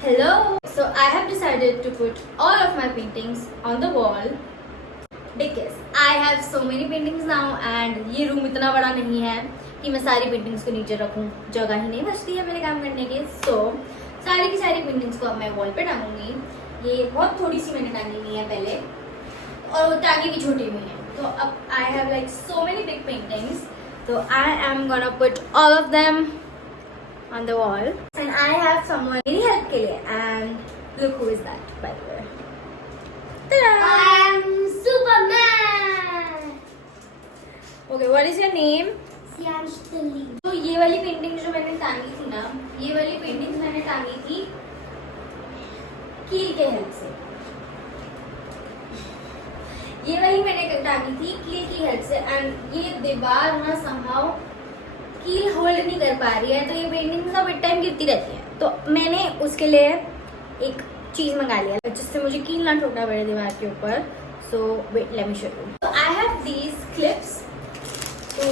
Hello! So I have decided to put all of my paintings on the wall because I have so many paintings now and ये room इतना बड़ा नहीं है कि मैं सारी पेंटिंग्स को नीचे रखूं, जगह ही नहीं बचती है मेरे काम करने के। So सारी की सारी पेंटिंग्स को अब मैं वॉल पे टांगूंगी। ये बहुत थोड़ी सी मैंने टांगी हुई है पहले और वो टांगी भी छोटी हुई है, तो अब I have like so many big paintings, so I am gonna put all of them on the wall and I have someone मेरी help के लिए, and look who is that by the way. Ta-da! I'm Superman. Okay, what is your name? Sianstali. तो ये वाली painting जो मैंने टांगी थी ना, ये वाली पेंटिंग मैंने टांगी थी कील के हेल्प से। ये वाली मैंने टांगी थी कील की हेल्प से एंड ये दीवार ना somehow कील होल्ड नहीं कर पा रही है, तो ये पेंटिंग सब एक टाइम गिरती रहती है। तो मैंने उसके लिए एक चीज मंगा लिया जिससे मुझे कील ना ठोकना पड़े दीवार के ऊपर। So wait let me show you. तो आई हैव दीज क्लिप्स, तो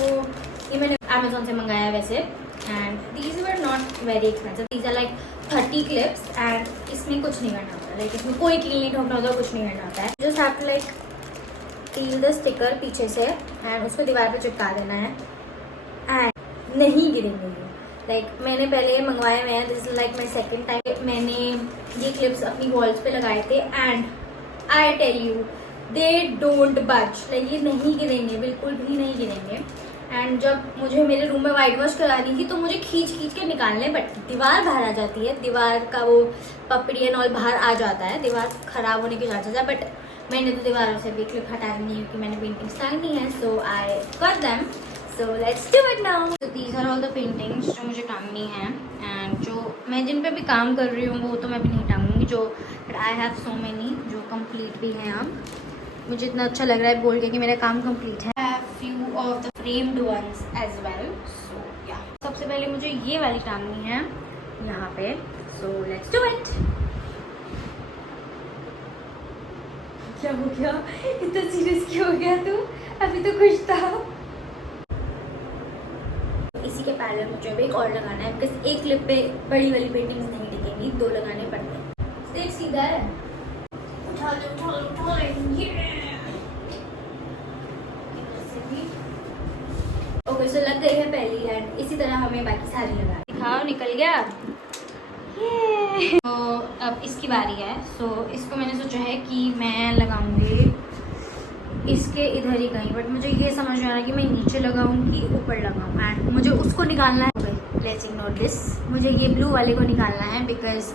ये मैंने अमेजोन से मंगाया वैसे, and these were not very expensive. These are like 30 clips and इसमें कुछ नहीं करना होता, लाइक इसमें कोई कील नहीं ठोकना होता, कुछ नहीं करना होता है। Just have to like peel the sticker पीछे से एंड उसको दीवार पे चिपका देना है एंड नहीं गिरेंगे ये। लाइक मैंने पहले मंगवाए हुए हैं, this is like my second time. मैंने ये क्लिप्स अपनी वॉल्स पे लगाए थे and I tell you they don't budge, like ये नहीं गिरेंगे, बिल्कुल भी नहीं गिरेंगे। एंड जब मुझे मेरे रूम में वाइट वॉश करानी थी तो मुझे खींच के निकालने, बट दीवार बाहर आ जाती है, दीवार का वो पपड़ी एंड ऑल बाहर आ जाता है, दीवार खराब होने के चांसेस है। बट मैंने तो दीवारों से भी क्लिप हटा दी नहीं क्योंकि मैंने पेंटिंग्स टांगनी है, so I got them. So let's do it now. So these are all the paintings जो मुझे टांगनी है एंड जो मैं जिन पे भी काम कर रही हूँ वो तो मैं भी नहीं टांगूंगी, जो I have so many जो कंप्लीट भी हैं। अब मुझे इतना अच्छा लग रहा है बोल के कि मेरा काम कंप्लीट है। I have few of the framed ones as well. So yeah. सबसे पहले मुझे ये वाली टांगनी है यहाँ पे, so let's do it. क्या हो गया, इतना सीरियस क्यों हो गया तू? अभी तो खुश था। इसी के पैरेलल मुझे भी एक और लगाना है बिकॉज एक क्लिप पे बड़ी वाली पेंटिंग्स नहीं टिकेंगी, दो लगाने पड़ते हैं। देख सीधा है, उठा ले ओके। सो लग गई है पहली एंड इसी तरह हमें बाकी सारी लगा। दिखाओ, निकल गया ये। तो अब इसकी बारी है। सो इसको मैंने सोचा है कि मैं लगाऊंगी इसके इधर ही कहीं, बट मुझे ये समझ में आ रहा है कि मैं नीचे लगाऊं कि ऊपर लगाऊं एंड मुझे उसको निकालना है। लेट्स इग्नोर दिस, मुझे ये ब्लू वाले को निकालना है बिकॉज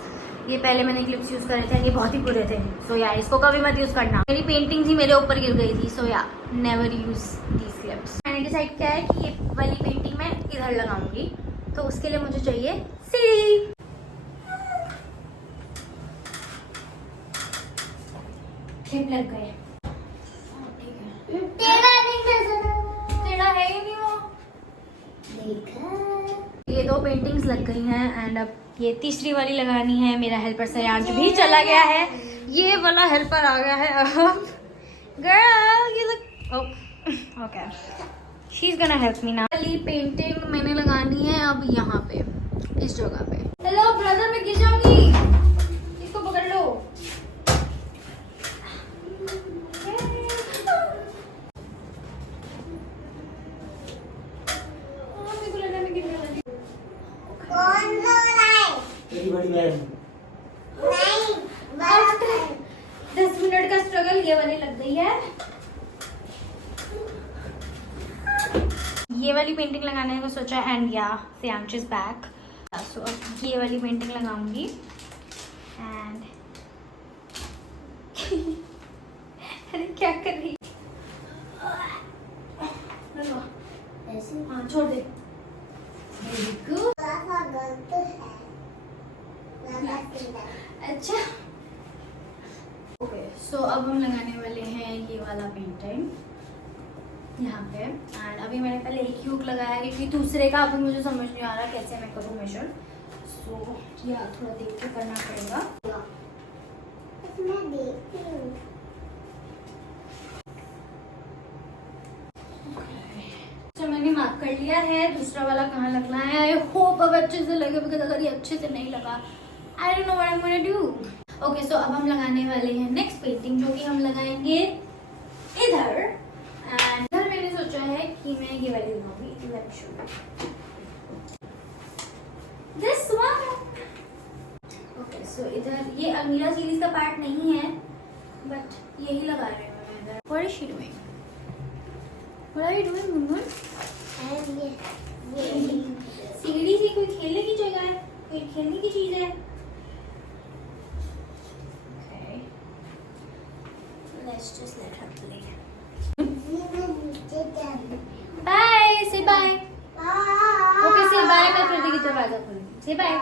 ये पहले मैंने क्लिप्स यूज़ करे थे, ये बहुत ही बुरे थे। सो यार इसको कभी मत यूज़ करना, मेरी पेंटिंग ही मेरे ऊपर गिर गई थी। सो या नेवर यूज दीज क्लिप्स। मैंने डिसाइड किया है कि ये वाली पेंटिंग मैं इधर लगाऊंगी, तो उसके लिए मुझे चाहिए सीढ़ी। क्लिप लग गए, तेरा है ही नहीं वो। देखा, ये दो पेंटिंग्स लग गई हैं एंड अब ये तीसरी वाली लगानी है। मेरा हेल्पर सयांश भी चला गया है, ये वाला हेल्पर आ गया है अब। Girl you look okay, she is gonna help me now. वाली पेंटिंग मैंने लगानी है अब यहाँ पे, इस जगह पे। हेलो ब्रदर, मैं गिर जाऊंगी, इसको पकड़ लो। बड़ी बहन 10 मिनट का स्ट्रगल ये वाली लग गई है। ये वाली पेंटिंग लगाने को सोचा एंड या श्यामच इज बैक। सो अब ये वाली पेंटिंग लगाऊंगी एंड अरे क्या कर रही, हाँ छोड़ दे। अच्छा ओके, सो अब हम लगाने वाले हैं ये वाला पेंटिंग यहाँ पे एंड अभी मैंने पहले एक हुक लगाया क्योंकि दूसरे का अभी मुझे समझ नहीं आ रहा कैसे मैं करूँ मेजर। सो या थोड़ा देख के करना पड़ेगा। मैंने मार्क कर लिया है, दूसरा वाला कहाँ लगना है। आई होप अब अच्छे से लगे, बिकॉज अगर ये अच्छे से नहीं लगा I don't know what I am gonna do. Okay so अब हम लगाने वाले हैं नेक्स्ट पेंटिंग, जो कि हम लगाएंगे इधर। एंड इधर मैंने सोचा है कि मैं ये वाली बनाऊंगी। Let's show this one. Okay so इधर ये अलमीरा सीरीज का पार्ट नहीं है, बट यही लगा रहे हैं मैं इधर। What is she doing? What are you doing Munmun? सीढ़ी से कोई खेलने की जगह है, कोई खेलने की चीज है। Okay. Let's just let her play. Bye. Say bye. Okay, say bye. मैं फिर देखी दरवाजा खोलूंगी। Say bye.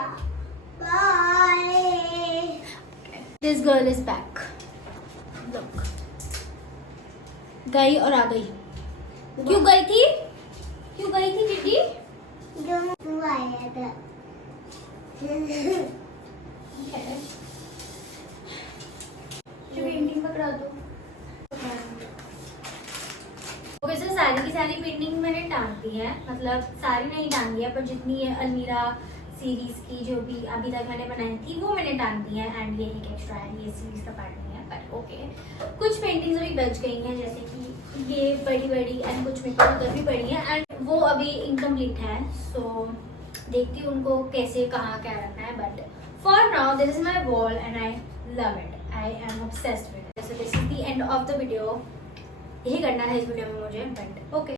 Okay. This girl is back. Look. गई और आ गई। क्यों गई थी? क्यों गई थी दीदी? पेंटिंग पकड़ा दो। ओके सर, सारी की सारी पेंटिंग मैंने टांग दी है, मतलब सारी नहीं टांगी है, पर जितनी है अलमीरा सीरीज की जो भी अभी तक मैंने बनाई थी वो मैंने टांग दी है। एंड ये एक एक्स्ट्रा है, ये सीरीज का पार्ट नहीं है, बट ओके। कुछ पेंटिंग्स अभी बच गई हैं, जैसे कि ये बड़ी बड़ी, एंड कुछ मेरे को उधर भी पड़ी है, एंड वो अभी इनकम्प्लीट है। सो देखती हूँ उनको कैसे कहाँ क्या रखना है, but for now this is my wall and I love it. I am obsessed with it. So this is the end of the video. यही करना है इस वीडियो में मुझे, बट ओके।